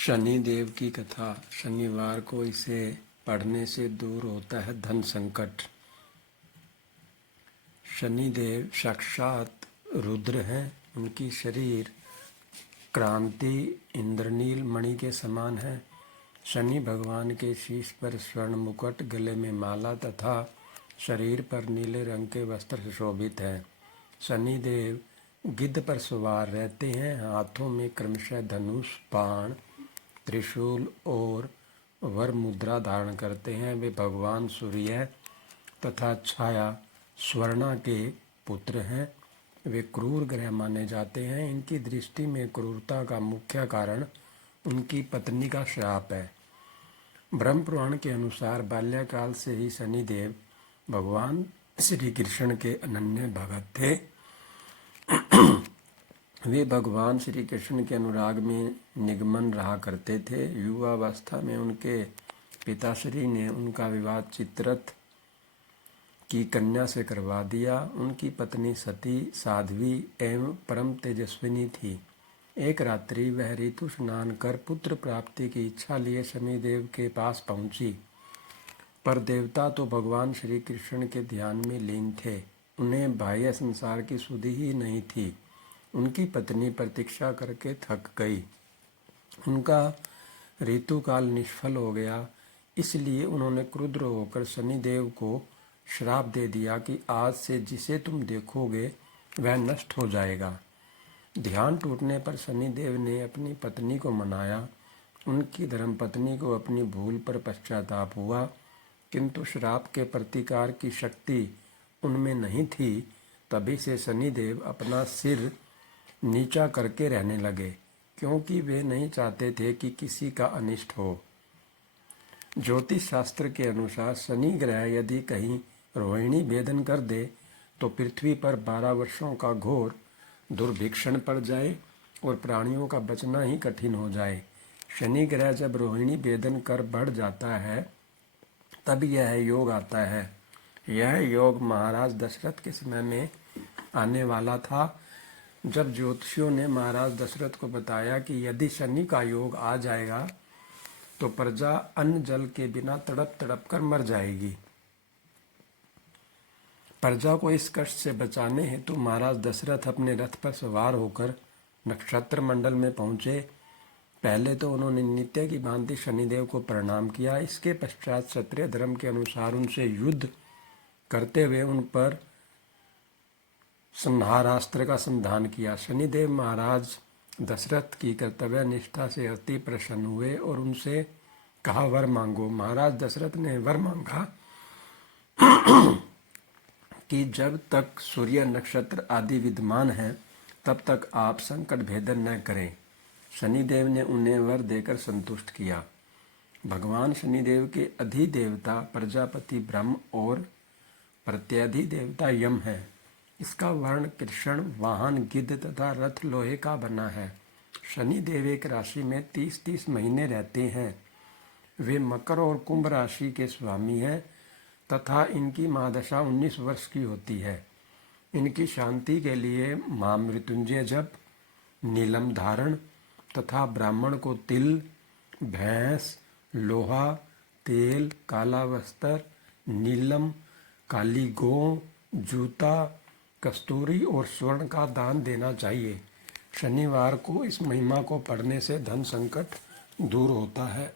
शनि देव की कथा। शनिवार को इसे पढ़ने से दूर होता है धन संकट। शनि देव साक्षात रुद्र हैं। उनकी शरीर क्रांति इंद्रनील मणि के समान है। शनि भगवान के शीश पर स्वर्ण मुकुट, गले में माला तथा शरीर पर नीले रंग के वस्त्र सुशोभित है। शनि देव गिद्ध पर सवार रहते हैं। हाथों में क्रमशः धनुष, बाण, त्रिशूल और वर मुद्रा धारण करते हैं। वे भगवान सूर्य तथा छाया स्वर्णा के पुत्र हैं। वे क्रूर ग्रह माने जाते हैं। इनकी दृष्टि में क्रूरता का मुख्य कारण उनकी पत्नी का श्राप है। ब्रह्म पुराण के अनुसार बाल्यकाल से ही शनिदेव भगवान श्री कृष्ण के अनन्य भगत थे। वे भगवान श्री कृष्ण के अनुराग में निगमन रहा करते थे। युवावस्था में उनके पिताश्री ने उनका विवाह चित्ररथ की कन्या से करवा दिया। उनकी पत्नी सती साध्वी एवं परम तेजस्विनी थी। एक रात्रि वह ऋतु स्नान कर पुत्र प्राप्ति की इच्छा लिए शनिदेव के पास पहुंची, पर देवता तो भगवान श्री कृष्ण के ध्यान में लीन थे। उन्हें बाह्य संसार की सुधि ही नहीं थी। उनकी पत्नी प्रतीक्षा करके थक गई। उनका ऋतुकाल निष्फल हो गया। इसलिए उन्होंने क्रुद्ध होकर शनिदेव को श्राप दे दिया कि आज से जिसे तुम देखोगे वह नष्ट हो जाएगा। ध्यान टूटने पर शनिदेव ने अपनी पत्नी को मनाया। उनकी धर्मपत्नी को अपनी भूल पर पश्चाताप हुआ, किंतु श्राप के प्रतिकार की शक्ति उनमें नहीं थी। तभी से शनिदेव अपना सिर नीचा करके रहने लगे, क्योंकि वे नहीं चाहते थे कि किसी का अनिष्ट हो। ज्योतिष शास्त्र के अनुसार शनि ग्रह यदि कहीं रोहिणी भेदन कर दे तो पृथ्वी पर 12 वर्षों का घोर दुर्भिक्षण पड़ जाए और प्राणियों का बचना ही कठिन हो जाए। शनि ग्रह जब रोहिणी भेदन कर बढ़ जाता है तब यह योग आता है। यह योग महाराज दशरथ के समय में आने वाला था। जब ज्योतिषियों ने महाराज दशरथ को बताया कि यदि शनि का योग आ जाएगा तो प्रजा अन्न जल के बिना तड़प तड़प कर मर जाएगी। प्रजा को इस कष्ट से बचाने हेतु महाराज दशरथ अपने रथ पर सवार होकर नक्षत्र मंडल में पहुंचे। पहले तो उन्होंने नित्य की भांति शनिदेव को प्रणाम किया। इसके पश्चात क्षत्रिय धर्म के अनुसार उनसे युद्ध करते हुए उन पर संहारास्त्र का संधान किया। शनिदेव महाराज दशरथ की कर्तव्य निष्ठा से अति प्रसन्न हुए और उनसे कहा, वर मांगो। महाराज दशरथ ने वर मांगा कि जब तक सूर्य नक्षत्र आदि विद्यमान हैं तब तक आप संकट भेदन न करें। शनिदेव ने उन्हें वर देकर संतुष्ट किया। भगवान शनिदेव के अधिदेवता प्रजापति ब्रह्म और प्रत्यधिदेवता यम है। इसका वर्ण कृष्ण, वाहन गिद्ध तथा रथ लोहे का बना है। शनिदेव एक राशि में 30-30 महीने रहते हैं। वे मकर और कुंभ राशि के स्वामी हैं तथा इनकी महादशा 19 वर्ष की होती है। इनकी शांति के लिए महामृत्युंजय जप, नीलम धारण तथा ब्राह्मण को तिल, भैंस, लोहा, तेल, काला वस्त्र, नीलम, काली गौ, जूता, कस्तूरी और स्वर्ण का दान देना चाहिए। शनिवार को इस महिमा को पढ़ने से धन संकट दूर होता है।